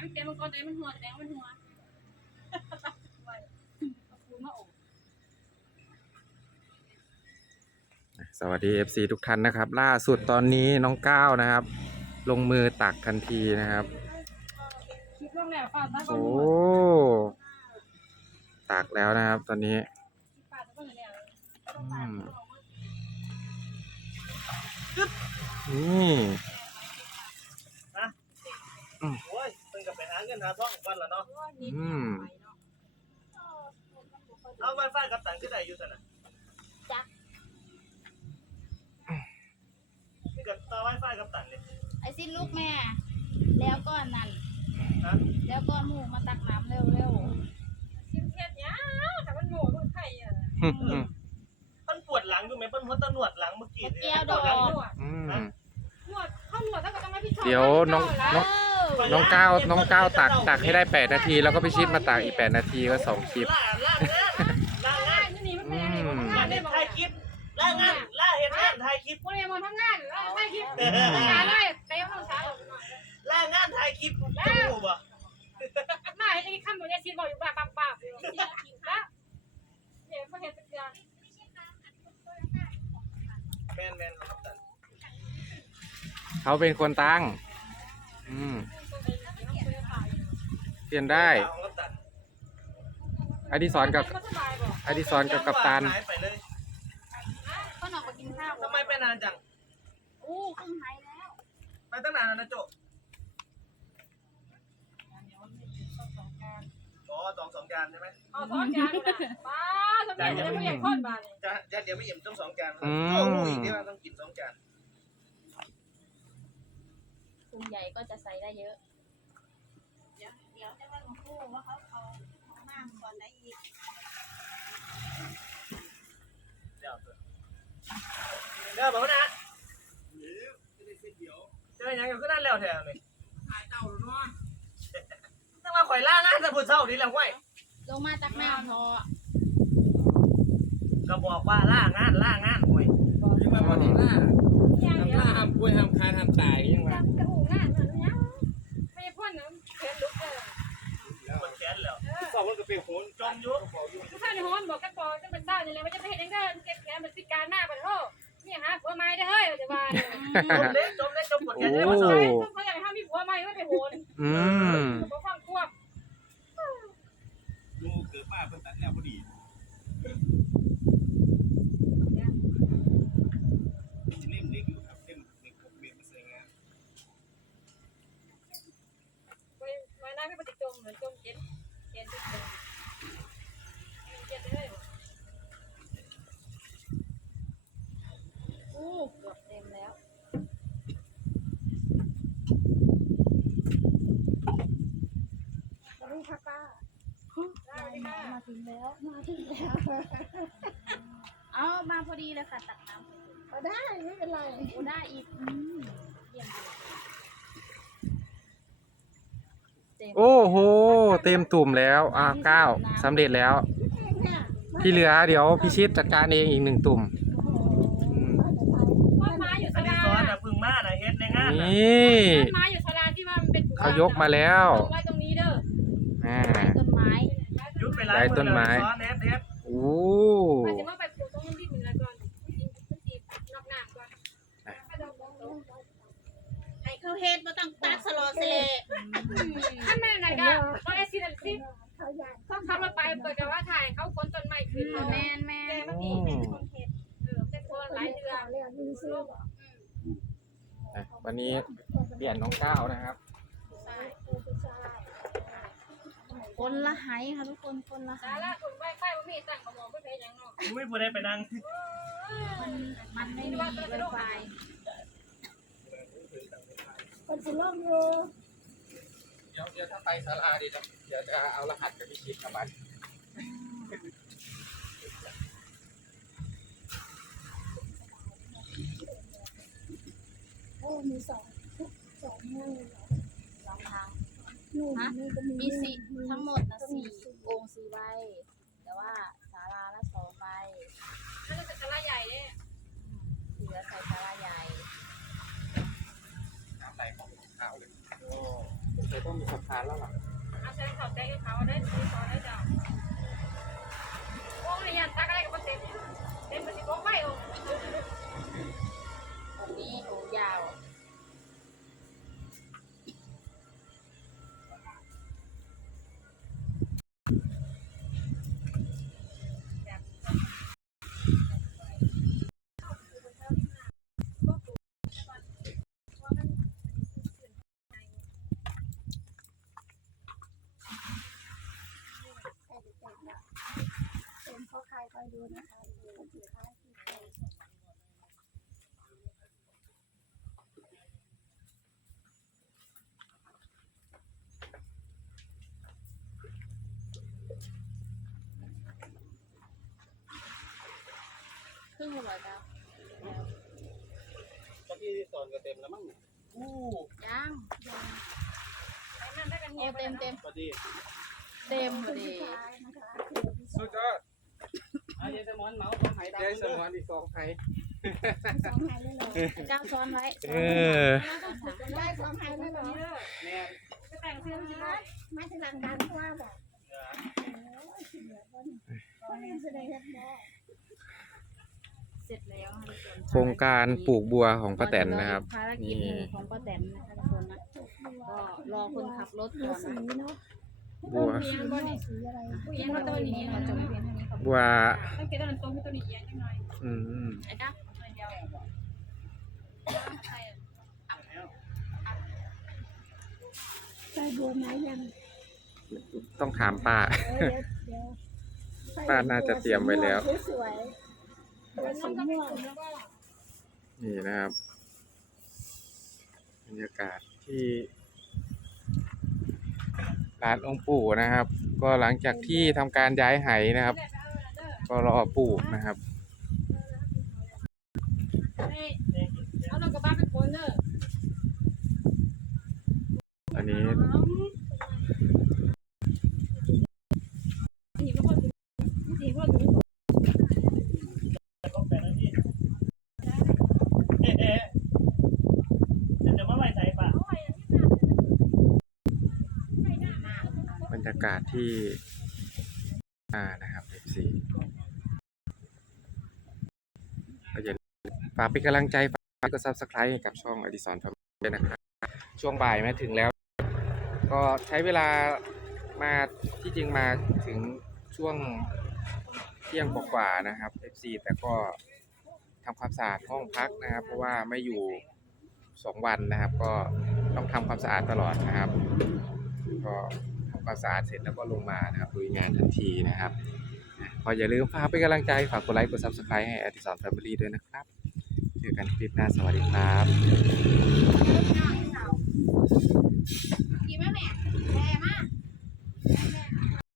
ให้มันเต็มมันก่อนแต่มันหัวแดงมันหัวเอาปูนมาอบสวัสดี FC ทุกท่านนะครับ ล่าสุดตอนนี้น้องก้าวนะครับ ลงมือตักทันทีนะครับ คิดว่าแล้วป้าตาก็โอ้ หัวตักแล้วนะครับ ตอนนี้ ป้าตาก็แล้วอืม นี่ โอ้ย เพิ่นก็ไปหาเงินหาทองกันล่ะเนาะอืมเอาไวไฟกับตังค์ที่ใดอยู่ซั่นน่ะนี่ก็ต่อไวไฟกับตังค์นี่ไอ้สิ้นลูกแม่ แล้วก็นั่นฮะแล้วก็หมูมาตักน้ำเร็วเร็วชิมเทียดยาแต่มันโง่มันไข่อะอืมเพิ่นปวดหลังอยู่แม่เพิ่นหัวตะหนวดหลังเมื่อกี้ๆนี่แก้วดปอวดหลังกอืมหนวดเข้าหนวดแล้วก็ต้องให้พี่ชอบเดี๋ยวน้องน้อง น้องก้าวน้องก้าวตักตักให้ได้ 8 นาที แล้วก็พี่ชิดมาตักอีก 8 นาทีก็ 2 คลิป ล่าล่างานล่างานนี่นี่มันเป็นยังไงทำงานได้บอกถ่ายคลิปล่างานล่าเฮ็ดงานถ่ายคลิปวันนี้มันทำงานแล้วใช่คลิปงานเลยเต็มต้องช้าล่างานถ่ายคลิปจะรู้บ่มาให้ได้คำหนูเนี่ยชินบอกอยู่แบบปับๆอยู่แล้วเดี๋ยวเขาเห็นสักอย่างแม่นแม่นครับตันเขาเป็นคนตั้ง อืม เปลี่ยนได้ของกัปตันอดิศรกับสบายบอกอดิศรกับกัปตันหายไปเลยก็นอนไปกินข้าวทำไมไปนานจังอู้ครึ่งหายแล้วไปตั้งนานแล้วนะโจอ๋อสองสองจานใช่ไหมเอาท้องจานป้าสมัยนี้ไม่อยากทอดบาเลยจานจานเดียวไม่อิ่มต้องสองจานอืมโอ้โหอีกนี่มันต้องกินสองจานถุงใหญ่ก็จะใส่ได้เยอะ เดี๋ยวเดี๋ยวจะมาหล ว่าเขาเขาเขามากก่อนไหนอีกเดี๋ยวเดี๋ยวบอกนะเจออย่างอยู่ขึ้นนั่นแล้วแถวนี่ถ่ายเต่าเนาะต้องมาข่อยล่างานแต่ผู้เฒ่านี่แหละห้วยลงมาตักน้ำพอก็บอกว่าล่างานล่างานห้วยยังมาบอดี้ล่าอย่างทำเดียวล่าห้ามป่วยห้ามคายห้ามตายยังมาจะหูงานเหมือนยังไม่พ่นน้ำเผ็ดลุกเลย มันแค้นแล้ว สองคนก็เป็นโหนจมยุทุกท่านในห้องบอกกันปอจะเป็นเศร้าอย่างไรว่าจะไปเห็นยังไงเก็บแขนเป็นสิการหน้าเป็นโลนี่ฮะผัวไม้ได้เฮ้ยจะว่าจมเล็กจมเล็กจมปวดแขนโอ้ได้มาสองเขาอยากให้มีผัวไม้ก็ไปโหน อืม เขาฟังควบ ดูเกิดมาเพิ่นตัดแนวพอดีเล่มเล็กอยู่ครับเล่มเล็กผมเรียนมาใส่งาน ไปไม้หน้าไม่ปฏิจมเหมือนจมเจ็ดเจ็ดเจ็ดเจ็ดเลย อู้เกือบเต็มแล้ว รู้ค่ะป้า ได้ไห มคะมาถึงแล้วมาถึงแล้วเอามาพอดีเลยค่ะตักน้ำก็ได้ไม่เป็นไรโอ้ได้อีกอืมเยี่ยมเลยเต็มโอ้โห เต็มตุ่มแล้วอะก้าวสำเร็จแล้วเนี่ยที่เหลือเดี๋ยวพี่ชิดจัดการเองอีกหนึ่งตุ่มอืมพ่อไม้อยู่อัสนนี้ลาซ้อนนะพึ่งมาน่ะเฮ็ดในงานน่ะนี่ไม้อยู่สลาที่ว่ามันเป็นเขายกมาแล้วไว้ตรงนี้เด้อ ลายได้ต้นไม้ซ้อนเฮ็ดเฮ็ดโอ้หมายถึงว่าไปปลูกตรงนู้นที่เหนือก่อนกินกินนอกน้ำก่อนให้เขาเฮ็ดมาต้องตัดสโลเซถ้าไม่นั่นก็ก็เอซินซิเขาอยากต้องขับรถไปเปิดกับว่าถ่ายเขาคนต้นไม้ขึ้นแมนแมแต่นเมื่อกี้เป็นคนเห็ดเออเป็นคนหลายเดือนเรียนมีซื้ออะวันนี้เปลี่ยนน้องก้าวนะครับ คนละไหค่ะทุกคนคนละไหสาระคุณไวไฟว่ามีตั้งกระหม่อมเพื่อเป็นยังเนาะอุ้ยผู้ใดไปนั่งมันมันไม่มีไวไฟคนสิลองอยู่เดี๋ยวเดี๋ยวถ้าไปศาลาเดี๋ยวเดี๋ยวจะเอารหัสกับพี่ชิดมาบัตรโอ้มีสองสองมือสองทาง นู่นนี่ก็มีมีสี่ทั้งหมดนะสี่องค์สี่ใบแต่ว่าศาลาละสองใบนั่นก็จะสาระใหญ่เนี่ยเหลือใส่ศาลาใหญ่น้ำไหลของข้าวเลยโอ้แต่ต้องมีสะพานแล้วล่ะเอาใส่เขาใจเขาได้ตีเขาได้จ้ะโอ้ยยันตักอะไรกับเต็มเต็มไปสิบโมงไม่โอ้ตรงนี้โอ้ยาว เป็นพ่อใครคอยดูนะคะดูถือท้ายที่ใครครึ่งหัวแล้วตอนที่สอนก็เต็มแล้วมั้งอู้ยังไอ้นั่นได้กันโอ้เงียบเต็มเต็มพอดี เต็มพอดีท้ายนะคะคือพี่สุดยอด อาเยสมอนเมาส์ต้องหายดาวยายสมอนอีกสองไทยสองหายเลยเหรอเจ้าซ้อนไว้เออได้สองหายเลยเหรอแน่จะแต่งเสื้อไม่ได้มาทีหลังดันว่าแบบโอ้ยเสียคนคนนี้แสดงแบบนี้เสร็จแล้วค่ะทุกคนโครงการปลูกบัวของป้าแตนนะครับภารกิจหนึ่งของป้าแตนนะคะทุกคนนะก็รอคนขับรถดูก่อนสีนะเนาะ บัวสีเนาะสีอะไรผู้หญิงมาตัวนี้เราจะไม่เพียงเท่านี้ขอบบัวต้องเกิดต้นตรงที่ตัวนี้เอียงจังหน่อยอืมไอ้จ้าเดียวใส่บัวไม้ยังต้องถามป้าเดี๋ยวเดี๋ยวป้าน่าจะเตรียมไว้แล้วสวยๆบัวสีม่วงแล้วก็นี่นะครับบรรยากาศที่ ร้านองค์ปู่นะครับ ก็หลังจากที่ทำการย้ายไหนะครับ ก็รอปู่นะครับ เอาเรากระบ้าเป็นคนเนอะ อันนี้ หิวคนหิวคน ต้องแปดนาทีเอ๊ะจะมาไว้ใส่ปะ บ รยากาศที่อ่านะครับ FC ก็อย่าฝากเป็นกำลังใจฝากกด Subscribe ให้กับช่องอดิสรทำด้วยนะครับ ช่วงบ่ายมาถึงแล้ว ก็ใช้เวลามาที่จริงมาถึงช่วงเที่ยงกว่าๆนะครับ FC แต่ก็ทำความสะอาดห้องพักนะครับ เพราะว่าไม่อยู่สองวันนะครับ ก็ต้องทำความสะอาดตลอดนะครับ ก็ คามสาเสร็จแล้วก็ลงมานะครับลุยงานทันทีนะครับก็อย่าลืมฝากเป็นกำลังใจฝากกดไลค์กดซับสไครต์ให้อดิศรแฟมิลี่ด้วยนะครับเจอกันคลิปหน้าสวัสดีครับดีไห